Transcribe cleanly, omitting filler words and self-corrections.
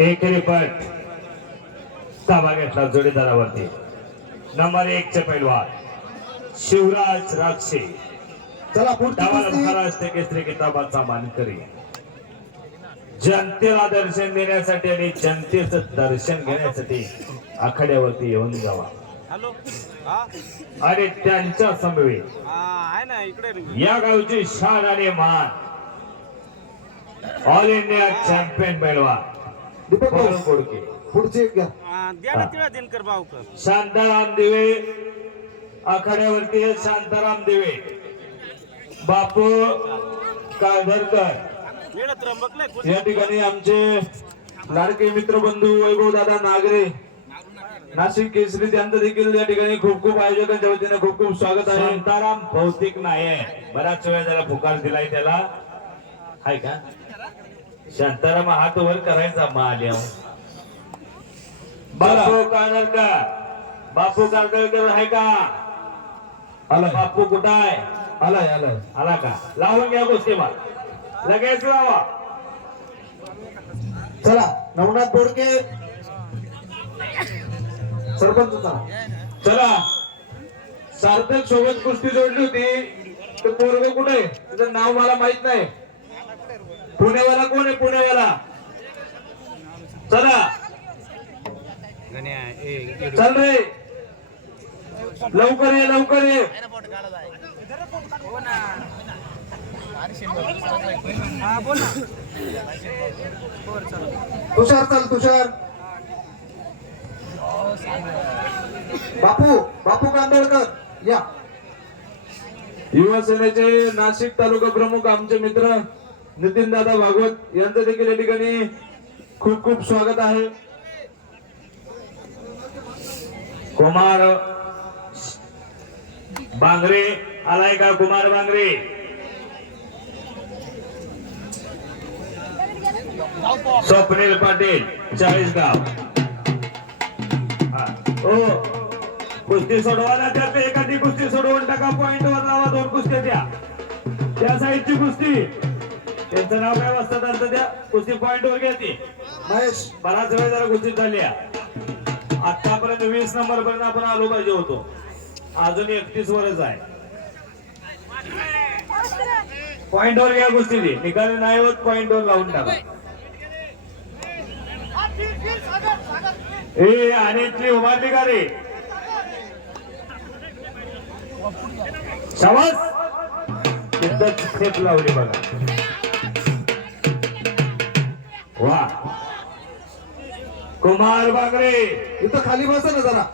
एकेरी पण ताबा घेतला जोडीदारावरती. नंबर 1 चे पैलवान शिवराज राक्षे. चला पुढची कुस्ती. महाराष्ट्र केसरी किताबाचा मानकरी. जनतेला दर्शन देण्यासाठी आणि जनतेचं दर्शन घेण्यासाठी आखाड्यावरती येऊन जावा आणि त्यांच्या समवेत या गावची शान आणि मान ऑल इंडिया चॅम्पियन पैलवान दीपक भाऊ, कोडके. पुढची एक घ्या. शांताराम दिवे आखाड्यावरती हे शांताराम दिवे. बापू काळधरकर या ठिकाणी आमचे लाडके मित्रबंधू वैभव दादा नागरे नाशिक केसरी त्यांचं देखील या ठिकाणी खूप खूप आयोजकांच्या वतीने खूप खूप स्वागत आहे. शांताराम भौतिक नाही बराच वेळा त्याला पुकार दिलाय त्याला हाय का. शांताराम हात वर करायचा माल बापू काळधरकर. बापू काळधरकर आहे का. आलाय बापू कुठं आहे. आलाय आलाय. आला का. लावून घ्या गोष्टी मला लगेच लावा. चला नवनाथ बोडके सरपंच चला. चला सार्थक सोबत कुस्ती जोडली होती. ते पोरग कुठे त्याचं नाव मला माहित नाही. पुणेवाला कोण आहे पुणेवाला. चला चल रे लवकर ये लवकर ये. तुषार चल तुषार. बापू बापू कांदळकर या. युवा सेनेचे नाशिक तालुका प्रमुख आमचे मित्र नितीन दादा भागवत यांचं देखील या ठिकाणी खूप खूप स्वागत आहे. कुमार बांगरे आलाय का. कुमार बांगरे. स्वप्नील पाटील 40 गाव. हो कुस्ती सोडवायला त्यात एखादी कुस्ती सोडवून टाका. पॉइंट वर लावा. 2 कुस्त्या द्या त्या साईडची कुस्ती. त्यांचं नाव काय वाजता त्यांचं द्या. कुस्ती पॉइंट वर घेते. महेश बराच वेळ जरा कुस्ती झाली. आतापर्यंत 20 नंबर पर्यंत आपण आलो पाहिजे होतो. अजून 31 वरच आहे. पॉइंट वर घ्या कुस्ती ती. निकाली नाही होत पॉइंट वर लावून टाका. ए आणि इथली उभारली का रे. शाबास खेप लावली बघा. वा कुमार बांगरे इथं खाली बसा ना जरा.